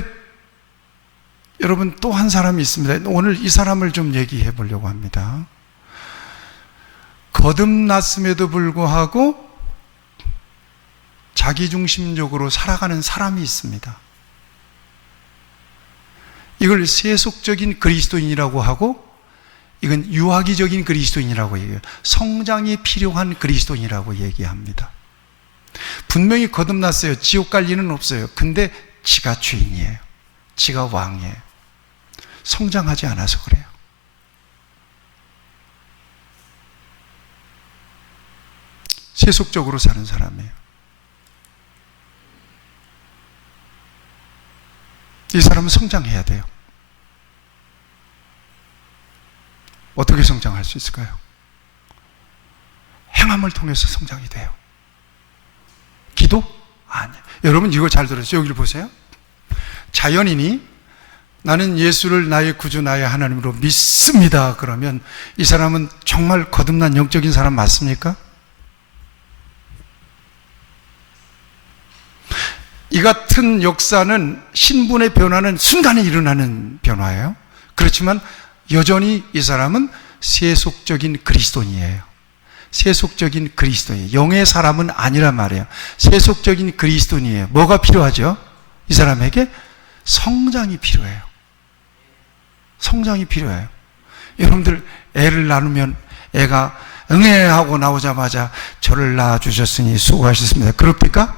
여러분, 또 한 사람이 있습니다. 오늘 이 사람을 좀 얘기해 보려고 합니다. 거듭났음에도 불구하고 자기중심적으로 살아가는 사람이 있습니다. 이걸 세속적인 그리스도인이라고 하고, 이건 유아기적인 그리스도인이라고 얘기해요. 성장이 필요한 그리스도인이라고 얘기합니다. 분명히 거듭났어요. 지옥 갈 일은 없어요. 근데 지가 주인이에요. 지가 왕이에요. 성장하지 않아서 그래요. 세속적으로 사는 사람이에요. 이 사람은 성장해야 돼요. 어떻게 성장할 수 있을까요? 행함을 통해서 성장이 돼요. 기도? 아니에요. 여러분, 이거 잘 들으세요. 여기를 보세요. 자연인이 나는 예수를 나의 구주, 나의 하나님으로 믿습니다. 그러면 이 사람은 정말 거듭난 영적인 사람 맞습니까? 이 같은 역사는 신분의 변화는 순간에 일어나는 변화예요. 그렇지만 여전히 이 사람은 세속적인 그리스도인이에요. 세속적인 그리스도인이에요. 영의 사람은 아니란 말이에요. 세속적인 그리스도인이에요. 뭐가 필요하죠? 이 사람에게 성장이 필요해요. 성장이 필요해요. 여러분들 애를 낳으면 애가 응애하고 나오자마자 저를 낳아주셨으니 수고하셨습니다. 그럽니까?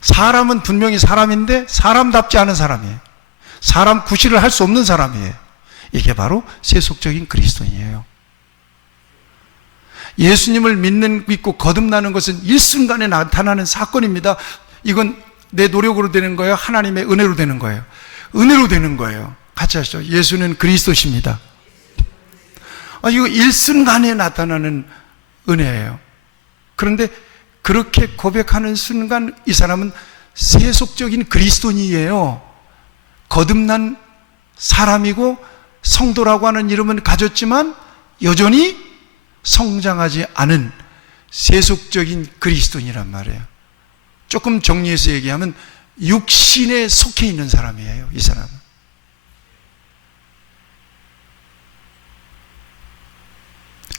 사람은 분명히 사람인데 사람답지 않은 사람이에요. 사람 구실을 할 수 없는 사람이에요. 이게 바로 세속적인 그리스도인이에요. 예수님을 믿고 거듭나는 것은 일순간에 나타나는 사건입니다. 이건 내 노력으로 되는 거예요? 하나님의 은혜로 되는 거예요? 은혜로 되는 거예요. 같이 하시죠. 예수는 그리스도십니다. 이거 일순간에 나타나는 은혜예요. 그런데 그렇게 고백하는 순간 이 사람은 세속적인 그리스도인이에요. 거듭난 사람이고 성도라고 하는 이름은 가졌지만 여전히 성장하지 않은 세속적인 그리스도인이란 말이에요. 조금 정리해서 얘기하면 육신에 속해 있는 사람이에요. 이 사람은.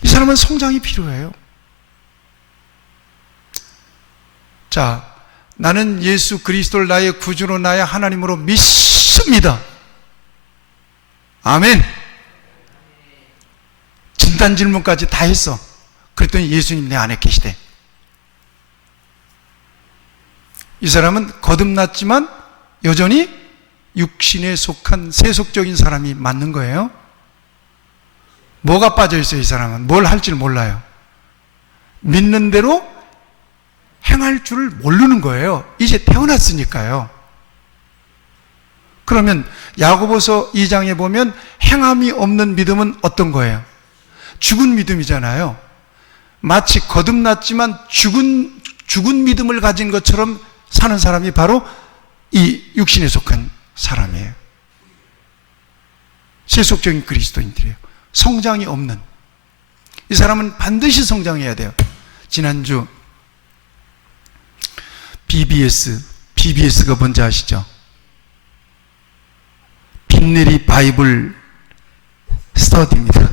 이 사람은 성장이 필요해요. 자, 나는 예수 그리스도를 나의 구주로 나의 하나님으로 믿습니다. 아멘. 진단 질문까지 다 했어. 그랬더니 예수님 내 안에 계시대. 이 사람은 거듭났지만 여전히 육신에 속한 세속적인 사람이 맞는 거예요. 뭐가 빠져 있어요? 이 사람은 뭘 할지 몰라요. 믿는 대로 행할 줄을 모르는 거예요. 이제 태어났으니까요. 그러면 야고보서 2장에 보면 행함이 없는 믿음은 어떤 거예요? 죽은 믿음이잖아요. 마치 거듭났지만 죽은 믿음을 가진 것처럼 사는 사람이 바로 이 육신에 속한 사람이에요. 세속적인 그리스도인들이에요. 성장이 없는. 이 사람은 반드시 성장해야 돼요. 지난주 BBS가 뭔지 아시죠? 빈내리 바이블 스터디입니다.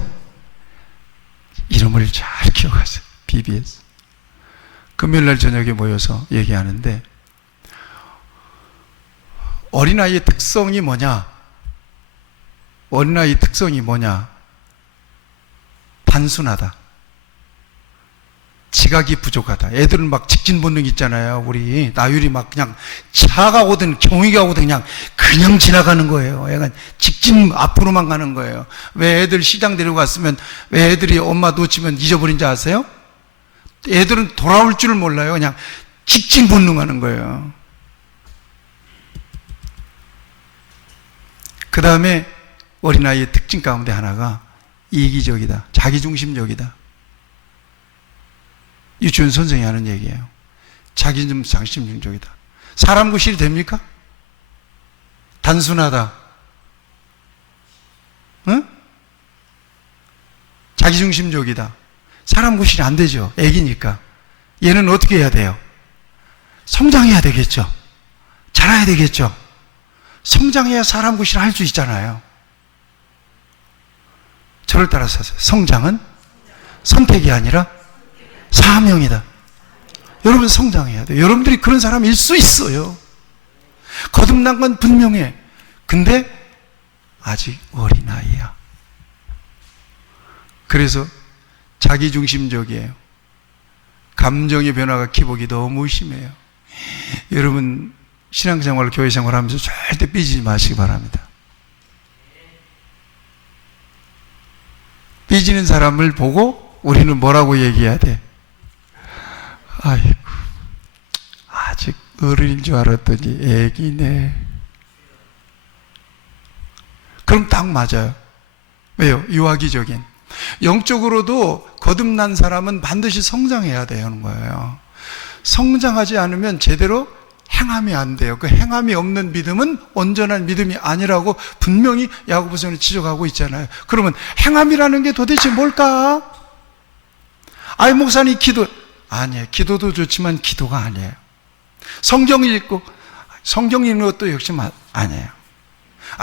이름을 잘 기억하세요. BBS. 금요일날 저녁에 모여서 얘기하는데 어린아이의 특성이 뭐냐? 어린아이의 특성이 뭐냐? 단순하다. 지각이 부족하다. 애들은 막 직진 본능 있잖아요. 우리 나율이 막 그냥 차가 오든 경위가 오든 그냥 지나가는 거예요. 약간 직진 앞으로만 가는 거예요. 왜 애들 시장 데려갔으면 왜 애들이 엄마 놓치면 잊어버린지 아세요? 애들은 돌아올 줄을 몰라요. 그냥 직진 본능하는 거예요. 그 다음에 어린아이의 특징 가운데 하나가 이기적이다. 자기중심적이다. 유치원 선생이 하는 얘기예요. 자기중심적이다. 사람 구실이 됩니까? 단순하다. 응? 자기중심적이다. 사람 구실이 안 되죠. 애기니까. 얘는 어떻게 해야 돼요? 성장해야 되겠죠. 자라야 되겠죠. 성장해야 사람 구실을 할 수 있잖아요. 저를 따라서 하세요. 성장은 선택이 아니라 사명이다. 여러분 성장해야 돼요. 여러분들이 그런 사람일 수 있어요. 거듭난 건 분명해. 근데 아직 어린아이야. 그래서 자기중심적이에요. 감정의 변화가 기복이 너무 심해요. 여러분 신앙생활, 교회생활 하면서 절대 삐지지 마시기 바랍니다. 삐지는 사람을 보고 우리는 뭐라고 얘기해야 돼? 아이고, 아직 어른인 줄 알았더니 애기네. 그럼 딱 맞아요. 왜요? 유아기적인. 영적으로도 거듭난 사람은 반드시 성장해야 되는 거예요. 성장하지 않으면 제대로 행함이 안 돼요. 그 행함이 없는 믿음은 온전한 믿음이 아니라고 분명히 야고보서는 지적하고 있잖아요. 그러면 행함이라는 게 도대체 뭘까? 아이, 목사님 아니에요. 기도도 좋지만 기도가 아니에요. 성경 읽고, 성경 읽는 것도 역시 아니에요.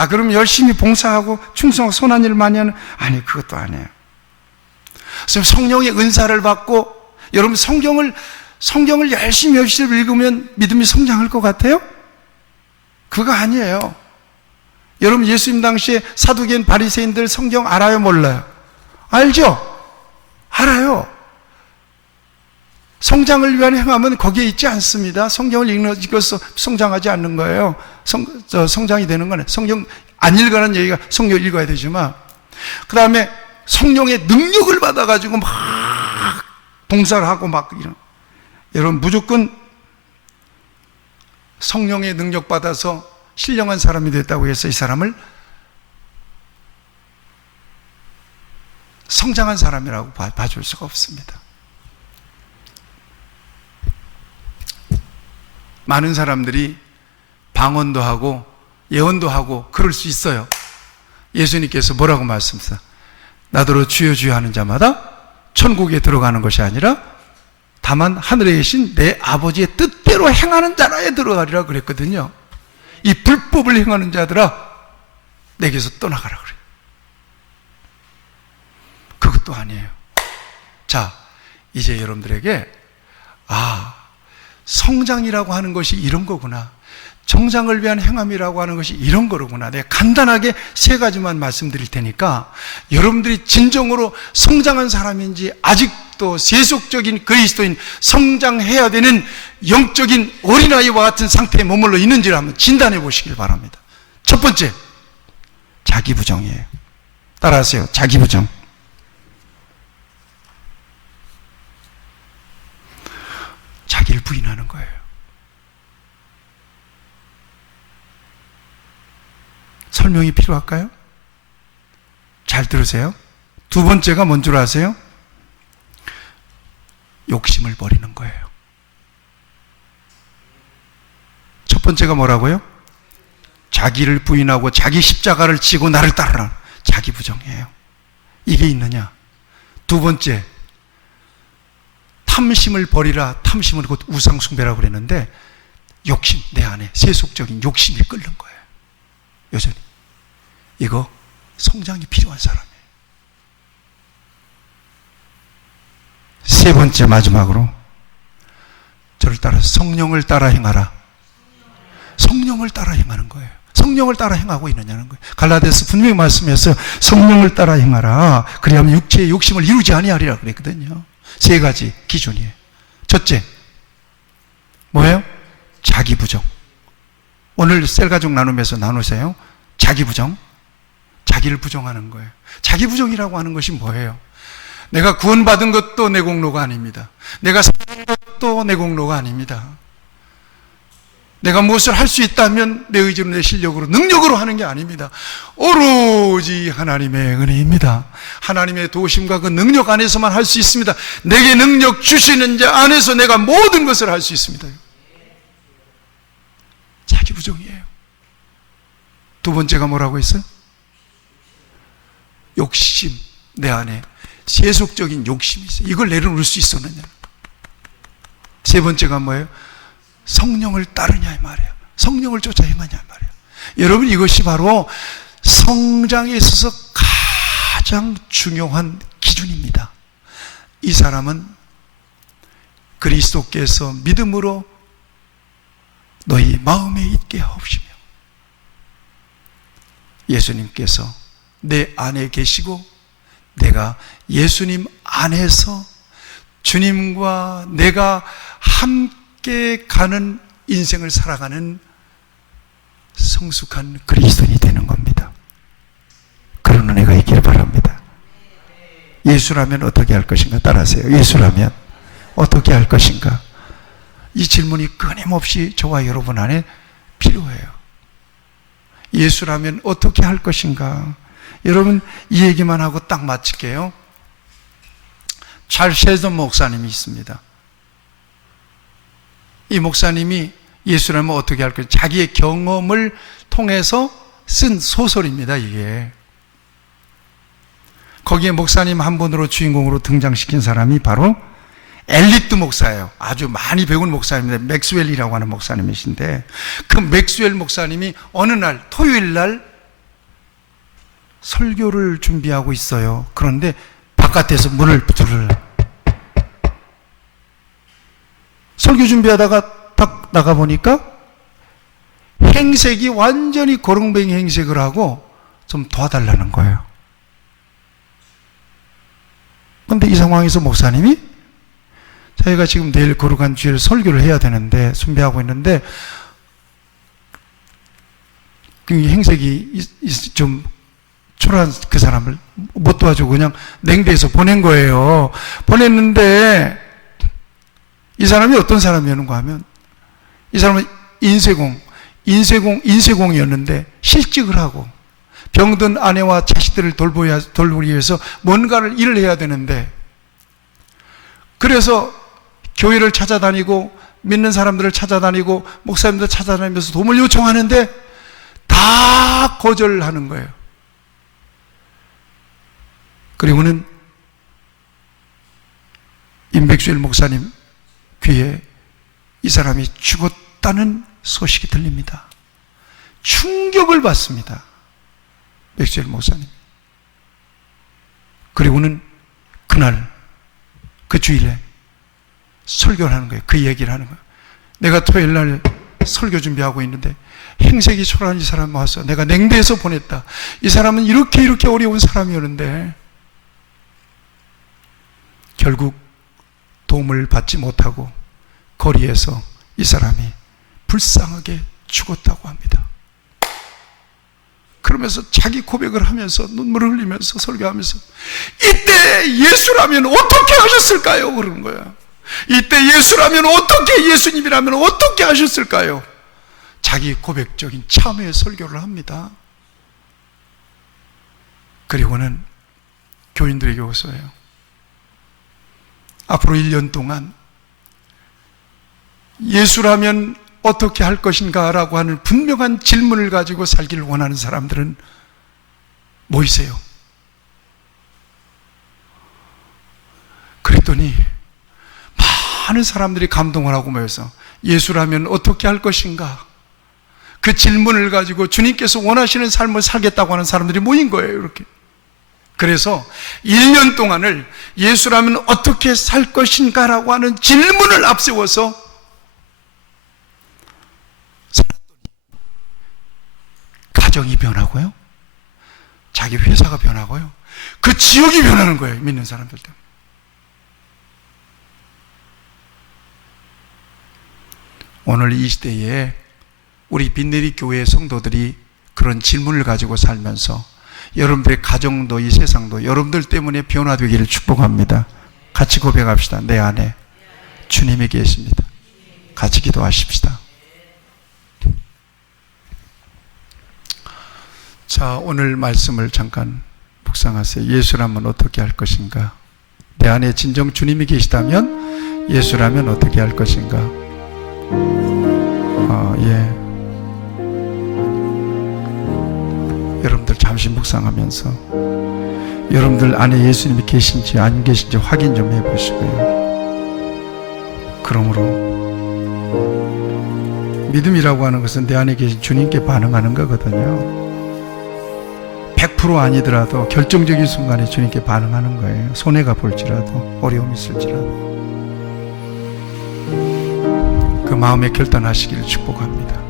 그럼 열심히 봉사하고 충성하고 선한 일 많이 하는, 아니, 그것도 아니에요. 그래서 성령의 은사를 받고, 여러분 성경을 열심히 읽으면 믿음이 성장할 것 같아요? 그거 아니에요. 여러분 예수님 당시에 사두개인 바리새인들 성경 알아요, 몰라요? 알죠? 알아요. 성장을 위한 행함은 거기에 있지 않습니다. 성경을 읽어서 성장하지 않는 거예요. 성장이 되는 거는 성경 안 읽으라는 얘기가 성경 읽어야 되지만, 그 다음에 성령의 능력을 받아가지고 막 봉사를 하고 막 이런. 여러분 무조건 성령의 능력 받아서 신령한 사람이 됐다고 해서 이 사람을 성장한 사람이라고 봐줄 수가 없습니다. 많은 사람들이 방언도 하고 예언도 하고 그럴 수 있어요. 예수님께서 뭐라고 말씀하세요? 나더러 주여 주여 하는 자마다 천국에 들어가는 것이 아니라 다만 하늘에 계신 내 아버지의 뜻대로 행하는 자라에 들어가리라 그랬거든요. 이 불법을 행하는 자들아, 내게서 떠나가라 그래요. 그것도 아니에요. 자, 이제 여러분들에게 성장이라고 하는 것이 이런 거구나, 정장을 위한 행함이라고 하는 것이 이런 거로구나. 내가 간단하게 세 가지만 말씀드릴 테니까 여러분들이 진정으로 성장한 사람인지 아직도 세속적인 그리스도인, 성장해야 되는 영적인 어린아이와 같은 상태에 머물러 있는지를 한번 진단해 보시길 바랍니다. 첫 번째, 자기 부정이에요. 따라하세요. 자기 부정. 자기를 부인하는 거예요. 설명이 필요할까요? 잘 들으세요. 두 번째가 뭔 줄 아세요? 욕심을 버리는 거예요. 첫 번째가 뭐라고요? 자기를 부인하고 자기 십자가를 지고 나를 따르라. 자기 부정이에요. 이게 있느냐? 두 번째, 탐심을 버리라. 탐심은 곧 우상숭배라고 그랬는데, 욕심, 내 안에 세속적인 욕심이 끓는 거예요. 여전히. 이거 성장이 필요한 사람이에요. 세 번째, 마지막으로 저를 따라서 성령을 따라 행하라. 성령을 따라 행하는 거예요. 성령을 따라 행하고 있느냐는 거예요. 갈라디아서 분명히 말씀했어요. 성령을 따라 행하라. 그리하면 육체의 욕심을 이루지 아니하리라 그랬거든요. 세 가지 기준이에요. 첫째, 뭐예요? 자기 부정. 오늘 셀가족 나눔에서 나누세요. 자기 부정. 자기를 부정하는 거예요. 자기 부정이라고 하는 것이 뭐예요? 내가 구원받은 것도 내 공로가 아닙니다. 내가 사는 것도 내 공로가 아닙니다. 내가 무엇을 할 수 있다면 내 의지로, 내 실력으로, 능력으로 하는 게 아닙니다. 오로지 하나님의 은혜입니다. 하나님의 도우심과 그 능력 안에서만 할 수 있습니다. 내게 능력 주시는 자 안에서 내가 모든 것을 할 수 있습니다. 자기 부정이에요. 두 번째가 뭐라고 했어요? 욕심. 내 안에 세속적인 욕심이 있어요. 이걸 내려놓을 수 있었느냐. 세 번째가 뭐예요? 성령을 따르냐 이 말이에요. 성령을 쫓아 행하냐 이 말이에요. 여러분, 이것이 바로 성장에 있어서 가장 중요한 기준입니다. 이 사람은 그리스도께서 믿음으로 너희 마음에 있게 하옵시며, 예수님께서 내 안에 계시고 내가 예수님 안에서 주님과 내가 함께 가는 인생을 살아가는 성숙한 그리스도인이 되는 겁니다. 그런 은혜가 있기를 바랍니다. 예수라면 어떻게 할 것인가? 따라하세요. 예수라면 어떻게 할 것인가? 이 질문이 끊임없이 저와 여러분 안에 필요해요. 예수라면 어떻게 할 것인가? 여러분, 이 얘기만 하고 딱 마칠게요. 찰 셰던 목사님이 있습니다. 이 목사님이 예수라면 어떻게 할 것인가, 자기의 경험을 통해서 쓴 소설입니다, 이게. 거기에 목사님 한 분으로 주인공으로 등장시킨 사람이 바로 엘리트 목사예요. 아주 많이 배운 목사입니다. 맥스웰이라고 하는 목사님이신데, 그 맥스웰 목사님이 어느 날 토요일 날 설교를 준비하고 있어요. 그런데 바깥에서 문을 두드려요. 설교 준비하다가 딱 나가보니까 행색이 완전히 거렁뱅이 행색을 하고 좀 도와달라는 거예요. 그런데 이 상황에서 목사님이 자기가 지금 내일 거룩한 주일 설교를 해야 되는데 준비하고 있는데 그 행색이 좀 초라한 그 사람을 못 도와주고 그냥 냉대에서 보낸 거예요. 보냈는데 이 사람이 어떤 사람이었는가 하면, 이 사람은 인쇄공이었는데 실직을 하고 병든 아내와 자식들을 돌보기 위해서 뭔가를 일을 해야 되는데, 그래서 교회를 찾아다니고 믿는 사람들을 찾아다니고 목사님들 찾아다니면서 도움을 요청하는데 다 거절하는 거예요. 그리고는 임백주일 목사님 귀에 이 사람이 죽었다는 소식이 들립니다. 충격을 받습니다, 백주일 목사님. 그리고는 그날 그 주일에 설교를 하는 거예요. 그 얘기를 하는 거예요. 내가 토요일 날 설교 준비하고 있는데 행색이 초라한 이 사람 와서 내가 냉대에서 보냈다. 이 사람은 이렇게 어려운 사람이었는데 결국 도움을 받지 못하고 거리에서 이 사람이 불쌍하게 죽었다고 합니다. 그러면서 자기 고백을 하면서 눈물을 흘리면서 설교하면서, 이때 예수라면 어떻게 하셨을까요? 그러는 거야. 이때 예수라면 어떻게, 예수님이라면 어떻게 하셨을까요? 자기 고백적인 참회의 설교를 합니다. 그리고는 교인들에게 호소해요. 앞으로 1년 동안 예수라면 어떻게 할 것인가 라고 하는 분명한 질문을 가지고 살기를 원하는 사람들은 모이세요. 그랬더니 많은 사람들이 감동을 하고 모여서 예수라면 어떻게 할 것인가, 그 질문을 가지고 주님께서 원하시는 삶을 살겠다고 하는 사람들이 모인 거예요. 이렇게. 그래서 1년 동안을 예수라면 어떻게 살 것인가 라고 하는 질문을 앞세워서 살았더니 가정이 변하고요, 자기 회사가 변하고요, 그 지역이 변하는 거예요. 믿는 사람들 때문에. 오늘 이 시대에 우리 빈내리 교회의 성도들이 그런 질문을 가지고 살면서 여러분들의 가정도 이 세상도 여러분들 때문에 변화되기를 축복합니다. 같이 고백합시다. 내 안에 주님이 계십니다. 같이 기도하십시다. 자, 오늘 말씀을 잠깐 묵상하세요. 예수라면 어떻게 할 것인가? 내 안에 진정 주님이 계시다면 예수라면 어떻게 할 것인가? 여러분들 잠시 묵상하면서 여러분들 안에 예수님이 계신지 안 계신지 확인 좀 해보시고요. 그러므로 믿음이라고 하는 것은 내 안에 계신 주님께 반응하는 거거든요. 100% 아니더라도 결정적인 순간에 주님께 반응하는 거예요. 손해가 볼지라도, 어려움이 있을지라도. 그 마음에 결단하시기를 축복합니다.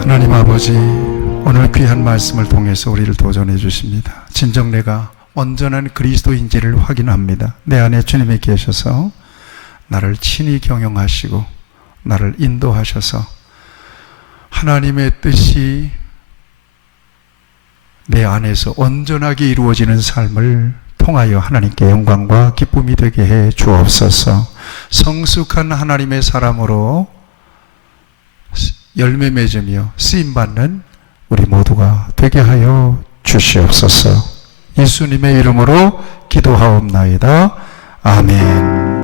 하나님 아버지, 오늘 귀한 말씀을 통해서 우리를 도전해 주십니다. 진정 내가 온전한 그리스도인지를 확인합니다. 내 안에 주님이 계셔서 나를 친히 경영하시고 나를 인도하셔서 하나님의 뜻이 내 안에서 온전하게 이루어지는 삶을 통하여 하나님께 영광과 기쁨이 되게 해 주옵소서. 성숙한 하나님의 사람으로 열매 맺으며 쓰임받는 우리 모두가 되게 하여 주시옵소서. 예수님의 이름으로 기도하옵나이다. 아멘.